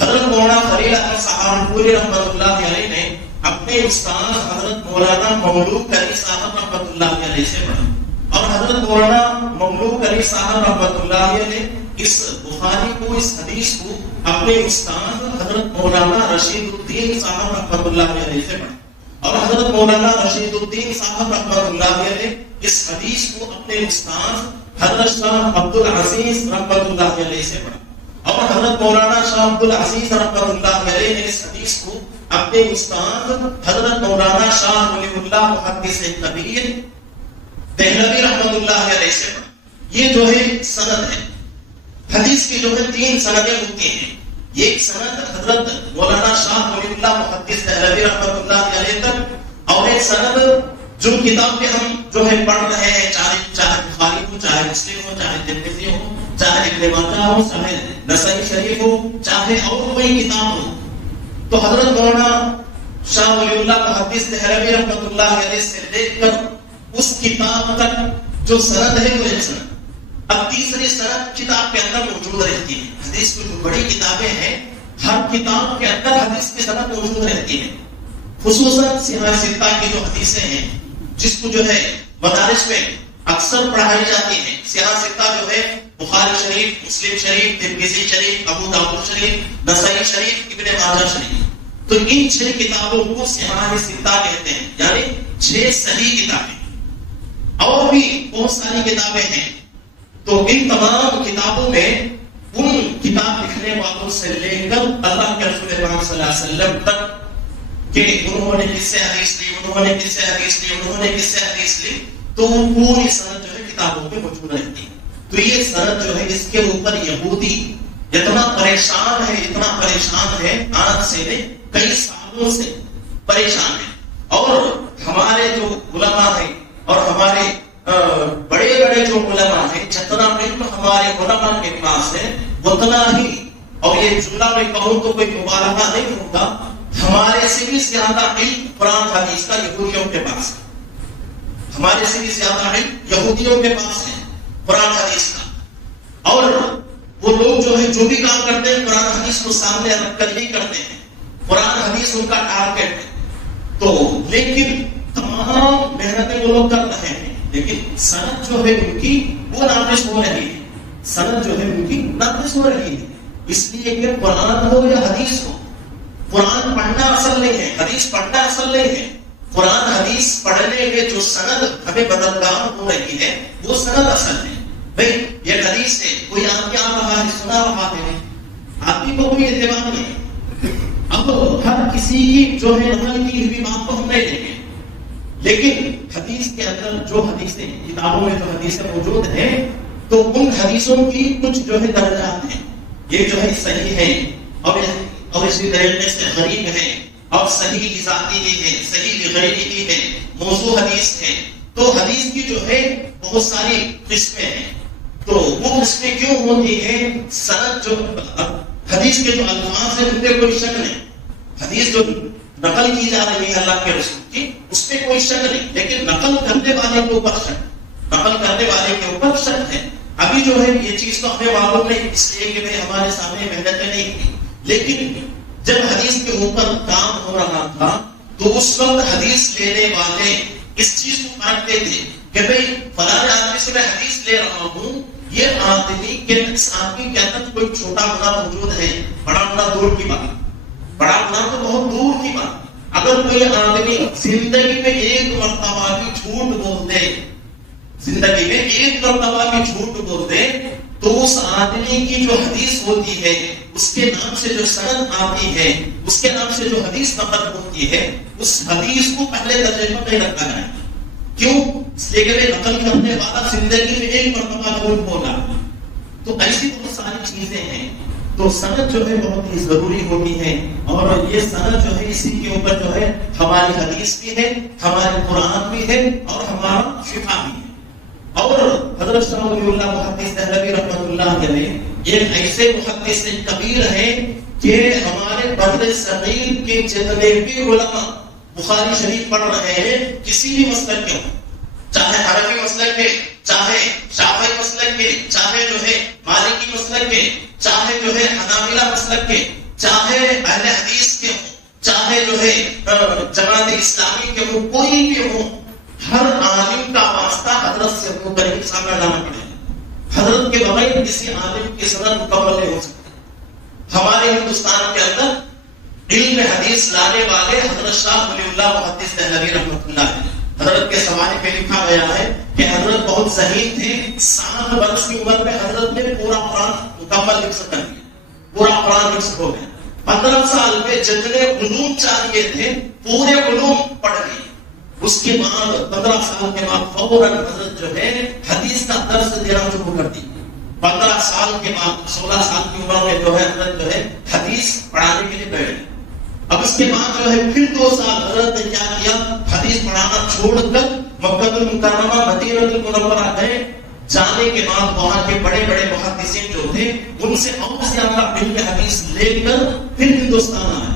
حضرت مولانا خلیل احمد سہارنپوری رحمۃ اللہ علیہ نے اپنے استاد حضرت مولانا مملوک علی صاحب رحمۃ اللہ علیہ سے پڑھا. اور حضرت مولانا مملوک علی صاحب رحمۃ اللہ علیہ نے اس بخاری کو اس حدیث کو اپنے استاد حضرت مولانا رشید الدین صاحب رحمۃ اللہ علیہ سے پڑھا، اور حضرت مولانا رشید الدین صاحب رحمۃ اللہ علیہ اس حدیث کو اپنے استاد حضرت شاہ عبد العزیز رحمۃ اللہ علیہ سے پڑھا، اور حضرت مولانا شاہ عبد العزیز رحمۃ اللہ علیہ نے اس حدیث کو اپنے استاد حضرت مولانا شاہ ولی اللہ محدث کبیر دہلوی رحمۃ اللہ علیہ سے پڑھا۔ یہ جو ہے سند ہے، حدیث کی جو ہے 3 سندیں ہوتی ہیں، ایک سند حضرت مولانا شاہ ولی اللہ محدث دہلوی رحمۃ اللہ علیہ تک، اور ایک سند جو کتاب میں ہم جو ہے پڑھ رہے ہیں، چاہے بخاری ہو، چاہے مسلم ہو، چاہے ترمذی ہو، چاہے ابن ماجہ ہو، چاہے نسائی شریف ہو، چاہے اور کوئی کتاب ہو، تو حضرت مولانا شاہ ولی اللہ محدث دہلوی رحمۃ اللہ علیہ سے لے کر اس کتاب تک جو سند ہے وہ ایک سند۔ اب تیسری سند کتاب کے اندر موجود رہتی ہے، حدیث کی جو بڑی کتابیں ہیں ہر کتاب کے اندر حدیث کی سند موجود رہتی ہے، خصوصاً صحیح ستہ کی جو حدیثیں ہیں جس کو جو ہے مدارس میں اکثر پڑھائی جاتی ہے، صحیح ستہ جو ہے بخاری شریف، مسلم شریف، ترمذی شریف، ابو داؤد شریف، نسائی شریف، ابن ماجہ شریف، تو ان 6 کتابوں کو صحیح ستہ کہتے ہیں، یعنی 6 صحیح کتابیں۔ اور بھی بہت ساری کتابیں ہیں، تو ان تمام کتابوں میں ان کتاب لکھنے والوں سے لے کر اللہ کے رسول پاک صلی اللہ علیہ وسلم تک کہ انہوں نے کس سے حدیث لی، انہوں نے کس سے حدیث لی، انہوں نے کس سے حدیث لی، تو وہ پوری سند جو ہے کتابوں میں موجود رہتی ہے۔ تو یہ سند جو ہے اس کے اوپر یہودی اتنا پریشان ہے آج سے کئی سالوں سے پریشان ہے، اور ہمارے جو علماء ہیں اور ہمارے بڑے بڑے جو علماء ہیں، جتنا علم ہمارے علماء کے پاس ہے اتنا ہی، اور یہ جملہ میں کہوں تو کوئی مبالغہ نہیں ہوگا، ہمارے سے بھی زیادہ علم قرآن حدیث کا یہودیوں کے پاس ہے، ہمارے سے بھی زیادہ علم یہودیوں کے پاس ہے قرآن حدیث کا۔ اور وہ لوگ جو ہے جو بھی کام کرتے ہیں قرآن حدیث کو سامنے رکھ کر ہی کرتے ہیں، قرآن حدیث ان کا ٹارگیٹ ہے، تو لیکن تمام محنتیں وہ لوگ کر رہے ہیں، لیکن سند جو ہے ان کی وہ ناقص ہو رہی ہے، سند جو ہے ان کی ناقص ہو رہی ہے، اس لیے کہ قرآن ہو یا حدیث ہو، قرآن پڑھنا اصل نہیں ہے، حدیث پڑھنا اصل نہیں ہے، قرآن حدیث پڑھنے کے جو سند ہمیں بدلگام ہو رہی ہے وہ سند اصل ہے۔ بھئی یہ حدیث ہے، کوئی آدمی آ رہا ہے سنا رہا ہے، آدمی کو کوئی اعتبار نہیں، اب ہر کسی کی جو ہے نقل کی ہوئی بات کو ہم نہیں لیں گے، لیکن حدیث کے اندر جو حدیثیں کتابوں میں جو حدیثیں موجود ہیں تو ان حدیثوں کی کچھ جو ہے درجات ہیں، یہ جو ہے صحیح ہے اور اسی طریقے سے غریب ہے، اور صحیح ذاتی بھی ہے، صحیح غیری بھی ہے، موضوع حدیث ہے، تو حدیث کی جو ہے بہت ساری قسمیں ہیں، تو وہ قسمیں کیوں ہوتی ہیں؟ سند جو حدیث کے جو الفاظ ہیں ان میں کوئی شک نہیں، حدیث جو نقل کی جا رہی ہے اللہ کے رسول کی اس میں کوئی شک نہیں، لیکن نقل کرنے والے کے اوپر شک، نقل کرنے والے کے اوپر شک ہے۔ ابھی جو ہے یہ چیز تو ہمیں معلوم نہیں، اس لیے کہ ہمارے سامنے محنتیں نہیں کی، لیکن جب حدیث کے اوپر کام ہو رہا تھا تو اس وقت حدیث لینے والے اس چیز کو مانتے تھے کہ بھئی فلاں آدمی سے میں حدیث لے رہا ہوں، یہ آدمی کے اندر کوئی چھوٹا بڑا موجود ہے، بڑا بڑا دور کی بات، بڑا بڑا تو بہت دور کی بات، اگر کوئی آدمی زندگی میں ایک مرتبہ بھی جھوٹ بول دے، زندگی میں ایک مرتبہ بھی جھوٹ بول دے تو اس آدمی کی جو حدیث ہوتی ہے اس کے نام سے جو سند آتی ہے، اس کے نام سے جو حدیث نقل ہوتی ہے، اس حدیث کو پہلے درجے پر نہیں رکھا جائے، کیوں؟ اس لیے کہ نقل کرنے والا زندگی میں ایک مرتبہ جھوٹ بولا، تو ایسی بہت ساری چیزیں ہیں، تو سند جو ہے بہت ہی ضروری ہوتی ہے، اور یہ سند جو ہے اسی کے اوپر جو ہے ہماری حدیث بھی ہے، ہمارے قرآن بھی ہے، اور ہمارا شفا بھی ہے۔ اور حضرت شاہ ولی اللہ محدث دہلوی رحمۃ اللہ علیہ یہ ایسے محدث کبیر ہیں کہ ہمارے بر صغیر کے جتنے بھی علماء بخاری شریف پڑھ رہے ہیں کسی بھی مسلک کے، چاہے حنفی مسلک کے، چاہے شافعی مسلک کے، چاہے جو ہے مالکی مسلک کے، چاہے جو ہے حنابلہ مسلک کے، چاہے اہل حدیث کے ہوں، چاہے جو ہے جماعت اسلامی کے ہوں، کوئی بھی ہو، ہر عالم کا واسطہ حضرت سے کریم سامنے جانا پڑے گا، حضرت کے بغیر کسی عالم کی سند مکمل نہیں ہو سکتی. ہمارے ہندوستان کے اندر علم حدیث لانے والے حضرت شاہ ولی اللہ محدث دہلوی رحمۃ اللہ علیہ. حضرت کے زمانے میں لکھا گیا ہے کہ حضرت بہت ذہین تھے. 60 برس کی عمر میں حضرت نے پورا قرآن مکمل لکھ کر دیا. پورا قرآن لکھ ہو گیا. 15 سال میں جتنے علوم چاہیے تھے پورے علوم پڑھ لیے. اس کے بعد 15 سال کے بعد فوراً حضرت جو ہے حدیث کا درس دینا شروع کر دی. 15 سال کے بعد 16 سال کی عمر میں جو ہے حضرت جو ہے حدیث پڑھانے کے لیے بیٹھ گئے. اب اس کے بعد جو ہے پھر 2 سال حضرت نے کیا کیا, حدیث پڑھانا چھوڑ کر مکہ المکرمہ مدینہ المنورہ گئے. جانے کے بعد وہاں کے بڑے بڑے محدثین جو تھے ان سے اور زیادہ علم حدیث لے کر پھر ہندوستان آئے.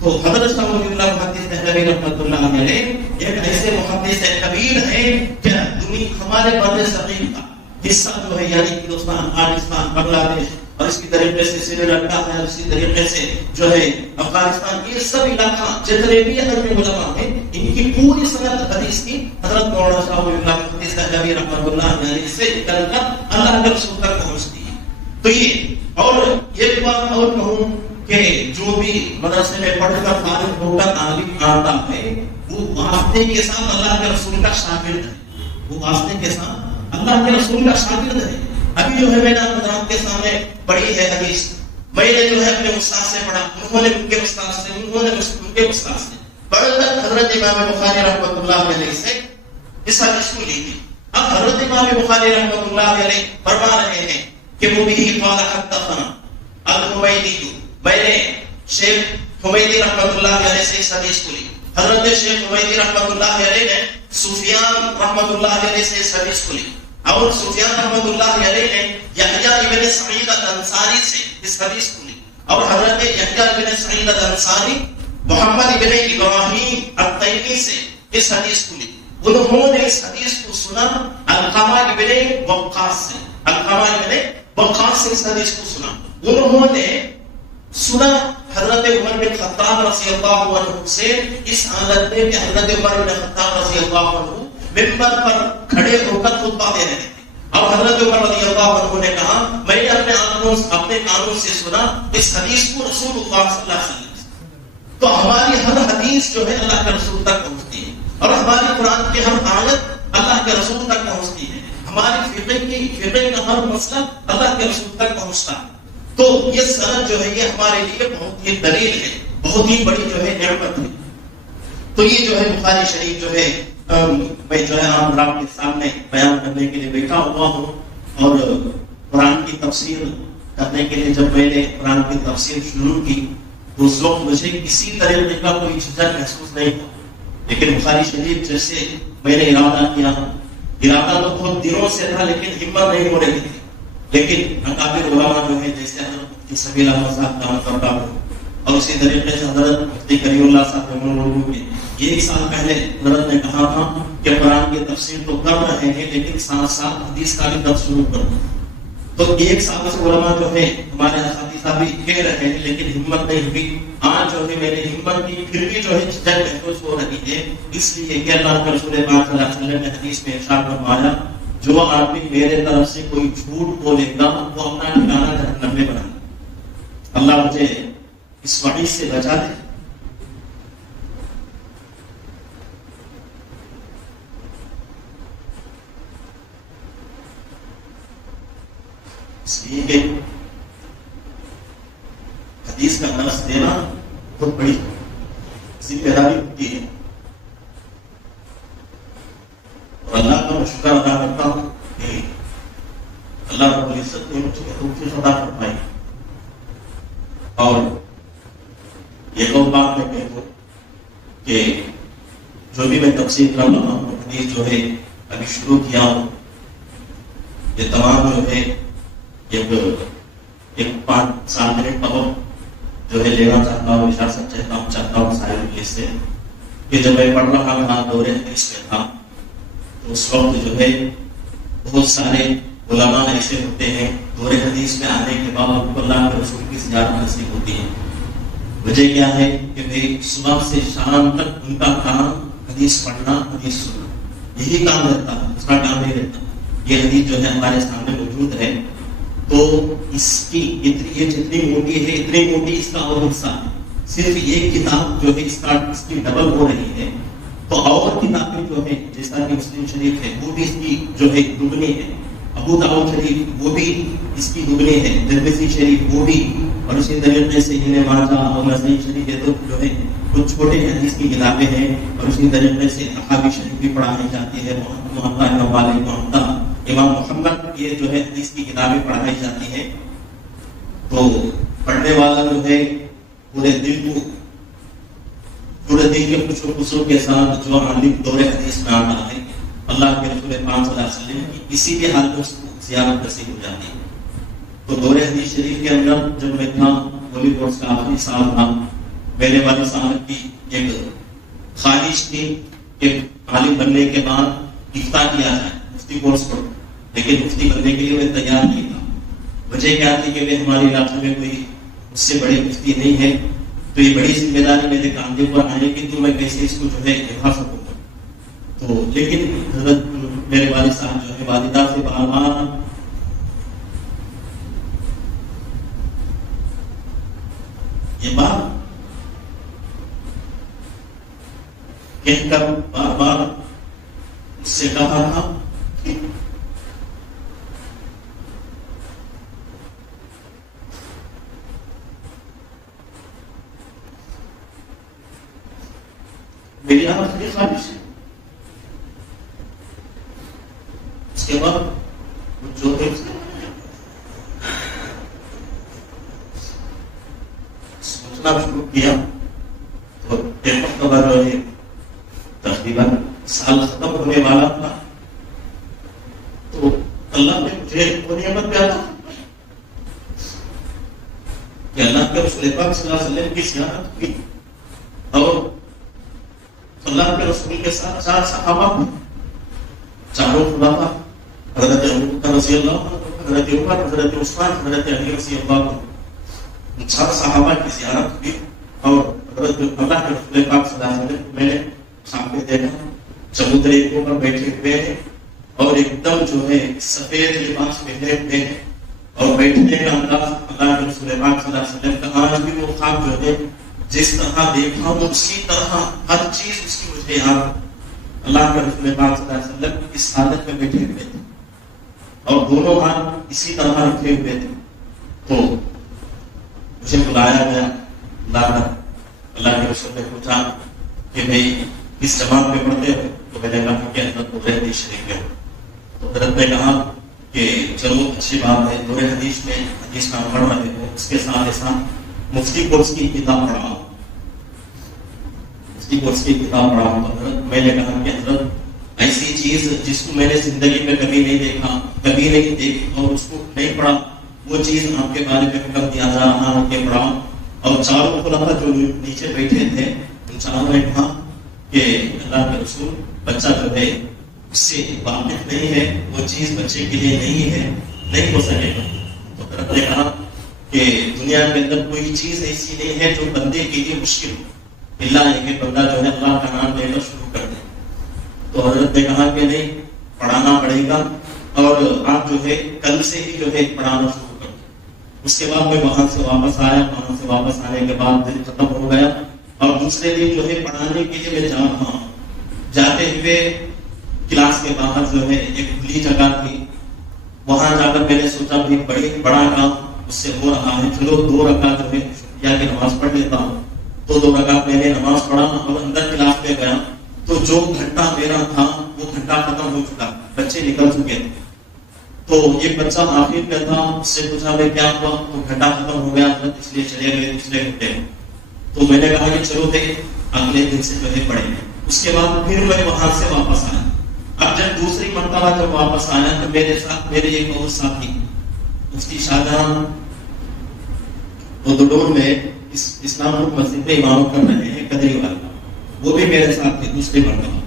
تو حضرت شاہ ولی اللہ محدث دہلوی رحمۃ اللہ علیہ ایک ایسے محدث کبیر ہیں کہ دنیا ہمارے بر صغیر کا حصہ جو ہے یعنی ہندوستان, پاکستان, بنگلہ دیش اور اس کی طریقے سے سری لنکا ہے, اسی طریقے سے جو ہے افغانستان, یہ سب علاقہ جتنے بھی حضرت علماء ہیں ان کی پوری سند حدیث کی حضرت مولانا شاہ ولی اللہ محدث دہلوی رحمۃ اللہ علیہ سے نکل کر اللہ کے رسول تک پہنچتی ہے. تو یہ اور ایک بات اور کہوں کہ جو بھی مدرسے میں پڑھ کر فارغ ہو کر عالم آتا ہے وہ واسطے کے ساتھ اللہ کے رسول کا شاگرد ہے. وہ واسطے کے ساتھ اللہ کے رسول کا شاگرد ہے. ابھی جو ہے میں نے حضرات کے سامنے پڑھی ہے حدیث, میں نے جو ہے اپنے استاد سے پڑھا, انہوں نے ان کے استاد سے, انہوں نے ان کے استاد سے پڑھ کر حضرت امام بخاری رحمۃ اللہ علیہ سے اس حدیث کو لی تھی. اب حضرت امام بخاری رحمۃ اللہ علیہ فرما رہے ہیں کہ وہ بھی قال حدثنا الحمیدی, میں نے شیخ حمیدی رحمۃ اللہ علیہ سے اس حدیث کو لی. حضرت شیخ حمیدی رحمۃ اللہ علیہ نے سفیان رحمۃ اللہ علیہ سے اس حدیث کو لی, اور سفیان رحمۃ اللہ علیہ نے یحییٰ ابن سعید الانصاری سے اس حدیث کو لی, اور حضرت یحییٰ ابن سعید الانصاری محمد ابن ابراہیم التیمی سے اس حدیث کو لی. انہوں نے اس حدیث کو سنا علقمہ ابن وقاص سے, علقمہ ابن وقاص سے اس حدیث کو سنا. انہوں نے سنا حضرت عمر بن خطاب رضی اللہ عنہ سے اس حالت میں کہ حضرت عمر بن خطاب رضی اللہ عنہ منبر پر کھڑے ہو کر خطبہ دے رہے تھے, اور حضرت عمر رضی اللہ عنہ نے کہا میں نے اپنے کانوں سے سنا اس حدیث کو رسول اللہ صلی اللہ علیہ وسلم. تو ہماری ہر حدیث جو ہے اللہ کے رسول تک پہنچتی ہے, اور ہماری قرآن کی ہر آیت اللہ کے رسول تک پہنچتی ہے, ہماری فقہ کا ہر مسئلہ اللہ کے رسول تک پہنچتا ہے. تو یہ سند جو ہے یہ ہمارے لیے بہت ہی دلیل ہے, بہت ہی بڑی جو ہے نعمت ہے. تو یہ جو ہے بخاری شریف جو ہے میں جو ہے آپ کے سامنے بیان کرنے کے لیے بیٹھا ہوا ہوں, اور قرآن کی تفسیر کرنے کے لیے جب میں نے قرآن کی تفسیر شروع کی تو اس وقت مجھے کسی طریقے کا کوئی جھجک محسوس نہیں ہوا. لیکن بخاری شریف جیسے میں نے ارادہ کیا, ارادہ تو بہت دنوں سے تھا لیکن ہمت نہیں ہو رہی تھی. لیکن اکابر علماء جو ہے جیسے حضرت مفتی سمیع احمد صاحب دامت برکاتہ, اور اسی طریقے سے حضرت مفتی کریم اللہ صاحب نے یہ 1 سال پہلے حضرت نے کہا تھا کہ قرآن کی تفسیر تو کر رہے ہیں لیکن ساتھ ساتھ حدیث کا بھی درس شروع کر دیں. تو 1 سال سے علماء جو ہے ہمارے اساتذہ بھی کہہ رہے ہیں لیکن ہمت نہیں ہوئی. آج جو ہے میں نے ہمت کی, پھر بھی جو ہے جھجک محسوس ہو رہی ہے, اس لیے کہ اللہ کے رسول پاک صلی اللہ علیہ وسلم نے حدیث میں ارشاد فرمایا جو آدمی میرے طرف سے کوئی جھوٹ بولے گا وہ اپنا ٹھکانہ جہنم میں بنائے. اللہ مجھے اس وعید سے بچا دے. اس لیے کہ حدیث کا درس دینا بہت بڑی ذمہ داری ہوتی ہے, اور اللہ کا میں شکر ادا کرتا ہوں کہ اللہ رب العزت نے مجھے توفیق عطا فرمائی. اور یہ اور بات میں کہہ دوں کہ جو بھی میں تفسیر کر رہا ہوں حدیث جو ہے ابھی شروع کیا ہوں, یہ تمام جو ہے ایک 5-7 منٹ کا وقت جو ہے لینا چاہتا ہوں, اجازت چاہتا ہوں سارے مجلس سے کہ جب میں پڑھ رہا تھا دور حدیث میں تھا تو اس وقت جو ہے بہت سارے علماء ایسے ہوتے ہیں دور حدیث میں آنے کے بعد اللہ کے رسول کی زیارت نصیب ہوتی ہے. وجہ کیا ہے کہ بھائی صبح سے شام تک ان کا کام حدیث پڑھنا, حدیث سننا, یہی کام رہتا ہے, اس کا کام نہیں رہتا. یہ حدیث جو ہے ہمارے سامنے موجود ہے، تو اس کی یہ جتنی موٹی ہے اتنی موٹی اس کا اور حصہ ہے، صرف یہ کتاب جو ہے اس کی ڈبل ہو رہی ہے، تو اور کتابیں جو ہے جیسا کہ مسلم شریف ہے وہ بھی اس کی جو ہے دگنی ہے، ابو داؤد شریف وہ بھی اس کی دگنی ہے، ترمذی شریف وہ بھی، اور اسی طریقے سے ابن ماجہ اور نسائی شریف یہ تو جو ہے کچھ چھوٹے حدیث کی کتابیں ہیں، اور اسی طریقے سے احادیث شریف بھی پڑھائی جاتی ہے، محمد نوالی محمد امام محمد یہ جو ہے حدیث کی کتابیں پڑھائی جاتی ہے، تو پڑھنے والا جو ہے پورے دل کے خوش و خصوص کے ساتھ جو عالم دور حدیث میں آتا ہے، اللہ کے رسول پاک صلی اللہ علیہ وسلم کی کسی بھی حال میں اس کو زیارت نصیب ہو جاتی ہے۔ تو دور حدیث شریف کے اندر جب میں تھا ہولی کورس کا آخری سال تھا، میرے والد صاحب کی ایک خواہش تھی کہ عالم بننے کے بعد افتاء کیا جائے، مفتی کورس پر، لیکن مفتی بننے کے لیے میں تیار نہیں تھا۔ وجہ کیا تھی کہ ہمارے علاقے میں کوئی اس سے بڑے مفتی نہیں ہے، تو یہ بڑی ذمہ داری میرے کاندھے پر آئے گی، تو میں کیسے اس کو جو ہے نبھا سکوں گا۔ تو لیکن حضرت میرے والد صاحب جو ہے والدہ سے بار بار یہ بات کہہ کر بار بار اس سے کہا تھا کہ میری آخری خواہش ہے۔ اس کے بعد جو ہے سوچنا شروع کیا، تو ایک وقت بعد جو ہے تقریباً سال ختم ہونے والا تھا، تو اللہ نے مجھے وہ نعمت پیدا کہ اللہ کے رسول پاک صلی اللہ علیہ وسلم کی زیارت ہوئی، اور اللہ کے رسول کے ساتھ 4 صحابہ، چاروں خلفاء، حضرت ابوبکر رضی اللہ عنہ، حضرت عمر، حضرت عثمان، حضرت علی رضی اللہ عنہ، ان 4 صحابہ کی زیارت ہوئی، اور حضرت اللہ کے رسول پاک صلی اللہ علیہ وسلم میں نے سامنے دیکھا چبوترے کے اوپر بیٹھے ہوئے ہیں، اور ایک دم جو ہے سفید لباس پہنے ہوئے ہیں، اور بیٹھنے کا انداز اللہ کے رسول پاک صلی اللہ علیہ وسلم کا آج بھی وہ خواب جو ہے جس طرح دیکھا وہ اسی طرح ہر چیز اس کی مجھے یاد، اللہ کے رسول پاک صلی اللہ علیہ وسلم اس حالت میں بیٹھے ہوئے تھے، اور دونوں ہاتھ اسی طرح رکھے ہوئے تھے۔ تو مجھے بلایا گیا، اللہ کے رسول نے پوچھا کہ بھائی کس جماعت میں پڑھتے ہو؟ تو میں نے کہا کہ حضرت دور حدیث شریف میں ہو۔ تو حضرت نے کہا کہ چلو اچھی بات ہے، دور حدیث میں حدیث کا پڑھ رہے ہو، اس کے ساتھ ساتھ مفتی کورس کی کتاب پڑھاؤ، مفتی کورس کی کتاب پڑھاؤ۔ میں نے کہا کہ حضرت ایسی چیز جس کو میں نے زندگی میں کبھی نہیں دیکھا، کبھی نہیں دیکھی، اور اس کو نہیں پڑھا، وہ چیز آپ کے بارے میں حکم دیا جا رہا ہے کہ پڑھاؤ۔ اور 4 خلفاء جو نیچے بیٹھے تھے ان 4 نے کہا کہ اللہ کے رسول بچہ جو ہے اس سے واقف نہیں ہے، وہ چیز بچے کے لیے نہیں ہے، نہیں ہو سکے گا۔ تو حضرت نے کہا کہ دنیا کے اندر کوئی چیز ایسی نہیں ہے جو بندے کے لیے مشکل ہو، اللہ ہے کہ بندہ جو ہے اللہ کا نام لے کر شروع کر دے۔ تو حضرت نے کہا کہ نہیں، پڑھانا پڑے گا، اور آپ جو ہے کل سے ہی جو ہے پڑھانا شروع کر دیں۔ اس کے بعد میں وہاں سے واپس آیا، وہاں سے واپس آنے کے بعد دن ختم ہو گیا، اور دوسرے دن جو ہے پڑھانے کے لیے میں جا رہا ہوں۔ جاتے ہوئے کلاس کے باہر جو ہے ایک کھلی جگہ تھی، وہاں جا کر میں نے سوچا بھی بڑا کام اس سے ہو رہا ہے، چلو 2 رکعت جو ہے شکریہ کی نماز پڑھ لیتا ہوں۔ تو 2 رکعت میں نے نماز پڑھا، اور اندر کلاس میں گیا تو جو گھنٹہ میرا تھا وہ گھنٹہ ختم ہو چکا، بچے نکل چکے تھے۔ تو ایک بچہ آخر میں تھا، اس سے پوچھا میں کیا ہوا؟ تو گھنٹہ ختم ہو گیا اس لیے چلے گئے دوسرے گھنٹے۔ تو میں نے کہا کہ چلو اگلے دن سے جو ہے پڑھیں گے۔ اس کے بعد پھر میں وہاں سے واپس آیا۔ اب جب دوسری مرتبہ جب واپس آیا تو میرے ساتھ میرے ایک اور ساتھی مفتی شاہجہاں دودور میں اسلام آباد مسجد میں امامت کر رہے ہیں، قدری والے، وہ بھی میرے ساتھ تھے دوسری مرتبہ۔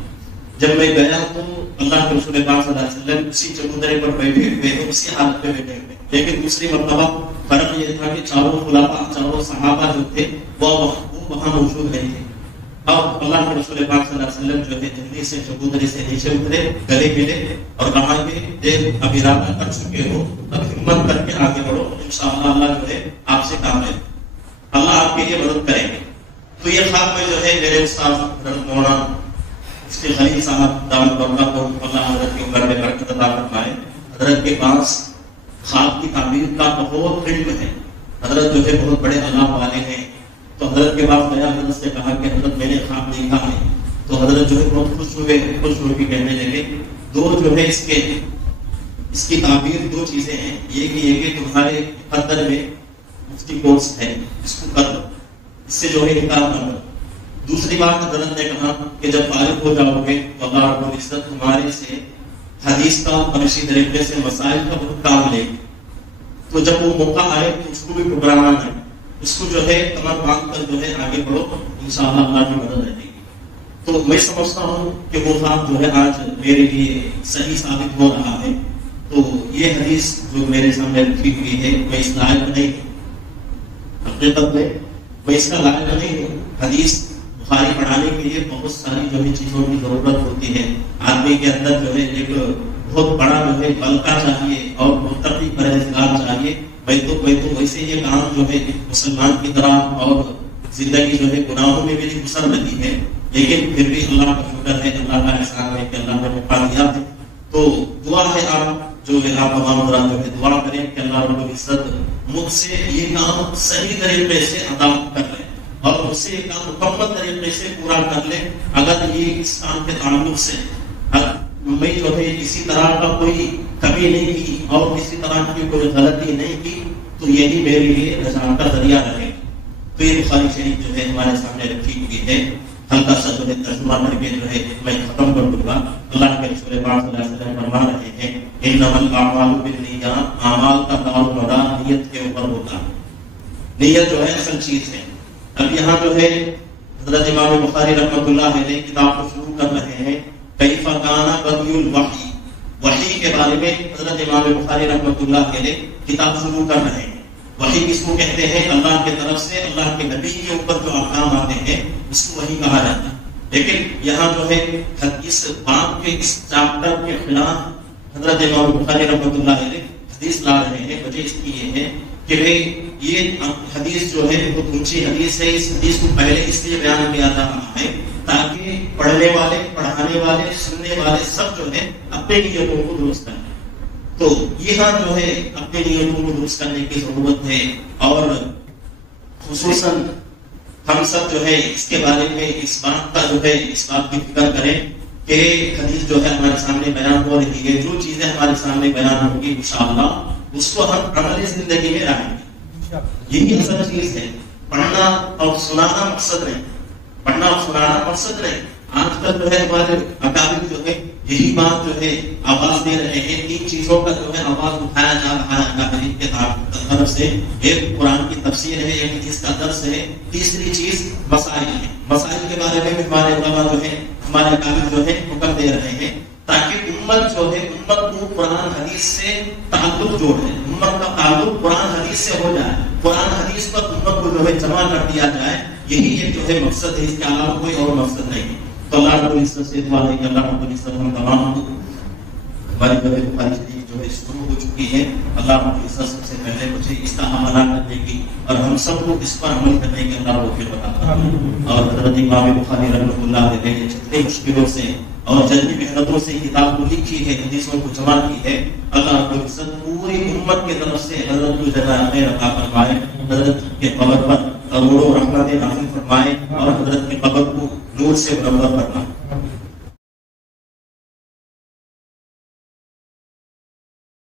جب میں گیا تو اللہ کے رسول پاک صلی اللہ علیہ وسلم اسی چبوترے پر بیٹھے ہوئے ہیں، اسی حالت میں بیٹھے ہوئے، لیکن دوسری مرتبہ فرق یہ تھا کہ 4 خلفاء 4 صحابہ جو تھے وہ وہاں موجود نہیں تھے۔ اب اللہ کے رسول پاک صلی اللہ علیہ وسلم جو ہے جلدی سے چبوتری سے نیچے اترے، گلے ملے اور کہا کہ دیکھ اب ارادہ کر چکے ہو، اب ہمت کر کے آگے بڑھو، انشاءاللہ اللہ جو ہے آپ سے کام ہے، اللہ آپ کے لیے مدد کریں گے۔ تو یہ خواب میں جو ہے میرے استاد حضرت مولانا مفتی خلیل صاحب دامت برکاتہ کو اللہ حضرت کی عمر میں برکت عطا فرمائے، حضرت کے پاس خواب کی تعبیر کا بہت علم ہے، حضرت جو ہے بہت بڑے اللہ والے ہیں۔ تو حضرت کے پاس گیا، حضرت سے کہا کہ حضرت میں نے خواب دیکھا ہے، تو حضرت جو ہے بہت خوش ہو کے کہنے لگے دو جو ہے اس کی تعبیر دو چیزیں ہیں، یہ کہ تمہارے مقدر میں مفتی کورس ہے، اس کو کر لو، اس سے جو ہے انکار نہ کرو۔ دوسری بات حضرت نے کہا کہ جب فارغ ہو جاؤ گے تو اللہ رب العزت تمہارے سے حدیث کا اور اسی طریقے سے مسائل کا بہت کام لے گی، تو جب وہ موقع آئے تو اس کو بھی ٹکرانا ہے، اس کو جو ہے کمر باندھ کر جو ہے آگے بڑھو، انشاءاللہ اللہ کی مدد رہے گی۔ تو میں سمجھتا ہوں کہ وہ خواب جو ہے آج میرے لیے صحیح ثابت ہو رہا ہے۔ تو یہ حدیث جو میرے سامنے رکھی ہوئی ہے میں اس لائق نہیں ہوں، حقیقت میں اس کا لائق نہیں ہوں۔ حدیث بخاری پڑھانے کے لیے بہت ساری جو ہے چیزوں کی ضرورت ہوتی ہے، آدمی کے اندر جو ہے ایک بہت بڑا جو ہے بلکہ چاہیے اور متقی پرہیزگار چاہیے۔ میں تو ویسے یہ کام جو ہے مسلمان کی طرح اور زندگی جو ہے گناہوں میں میری گزر رہی ہے، لیکن پھر بھی اللہ کا شکر ہے، اللہ کا احسان ہے کہ اللہ نے موقع دیا ہے۔ تو دعا ہے آپ جو ہے آپ تمام حضرات جو ہے دعا کریں کہ اللہ رب العزت مجھ سے یہ کام صحیح طریقے سے ادا کر لے اور مجھ سے یہ کام مکمل طریقے سے پورا کر لے۔ اگر یہ اس کام کے تعلق سے میں جو ہے کسی طرح کا کوئی کمی نہیں کی اور کسی طرح کی کوئی غلطی نہیں کی تو یہی میرے لیے نجات کا ذریعہ رہے۔ تو یہ بخاری شریف جو ہے ہمارے سامنے رکھی ہوئی ہے، ہلکا سا جو ہے ترجمہ کر کے جو ہے میں ختم کر دوں گا۔ اللہ کے رسول پاک صلی اللہ علیہ وسلم فرما رہے ہیں انما الاعمال بالنیات، اعمال کا دار و مدار نیت کے اوپر ہوتا ہے، نیت جو ہے اصل چیز ہے۔ اب یہاں جو ہے حضرت امام بخاری رحمۃ اللہ علیہ کتاب کو شروع کر رہے ہیں کیف کان بدء الوحی، وحی کے بارے میں حضرت امام بخاری رحمۃ اللہ علیہ کتاب شروع کر رہے ہیں۔ وحی کس کو کہتے ہیں؟ اللہ کی طرف سے اللہ کے نبی کے اوپر جو احکام آتے ہیں اس کو وحی کہا جاتا ہے۔ لیکن یہاں جو ہے اس باب کے اس چیپٹر کے خلاف حضرت امام بخاری رحمۃ اللہ علیہ حدیث لا رہے ہیں۔ وجہ اس کی یہ ہے کہ یہ حدیث جو ہے بہت اونچی حدیث ہے، اس حدیث کو پہلے اس لیے بیان کیا جا رہا ہے تاکہ پڑھنے والے، پڑھانے والے، سننے والے سب جو ہے اپنے نیتوں کو درست کریں۔ تو یہاں جو ہے اپنے نیتوں کو درست کرنے کی ضرورت ہے، اور خصوصاً ہم سب جو ہے اس کے بارے میں اس بات کی فکر کریں کہ حدیث جو ہے ہمارے سامنے بیان ہو رہی ہے، جو چیزیں ہمارے سامنے بیان ہوگی انشاءاللہ اس کو ہم عملی زندگی میں لائیں گے۔ یہی اصل چیز ہے، پڑھنا اور سنانا مقصد نہیں، پڑھنا اور سنانا مقصد نہیں۔ آج کل جو ہے ہمارے اکابر جو ہے یہی بات جو ہے آواز دے رہے ہیں، تین چیزوں کا جو ہے آواز اٹھایا جا رہا ہے اکابرین کے طرف سے۔ ایک قرآن کی تفسیر ہے، ایک حدیث کا درس ہے، تیسری چیز مسائل ہے۔ مسائل کے بارے میں ہمارے علماء جو ہے، ہمارے اکابر جو ہے حکم دے رہے ہیں تاکہ امت جو ہے امت کو قرآن حدیث سے تعلق جوڑے، امت کا تعلق قرآن حدیث سے ہو جائے، قرآن حدیث پر امت کو جو ہے جمع کر دیا جائے۔ یہی ایک جو ہے مقصد ہے، اس کے علاوہ کوئی اور مقصد نہیں۔ تو اللہ رب العزت سے دعا ہے کہ اللہ رب العزت ہم تمام کو ہماری جو ہے بخاری شریف جو ہے شروع ہو چکی ہے، اللہ رب العزت سب سے پہلے مجھے اس کا عمل کرنے کی اور ہم سب کو اس پر عمل کرنے کی اللہ کو پھر بتاتا ہے۔ اور حضرت امام بخاری رحمۃ اللہ علیہ نے جتنی مشکلوں سے اور جتنی محنتوں سے کتاب کو لکھی ہے، حدیثوں کو جمع کی ہے، اللہ رب العزت پوری امت کی طرف سے حضرت کو جزائے خیر عطا فرمائے، حضرت کے قبر پر کروڑوں رحمتیں نازل فرمائے اور حضرت کی قبر کو نور سے منور فرمائے۔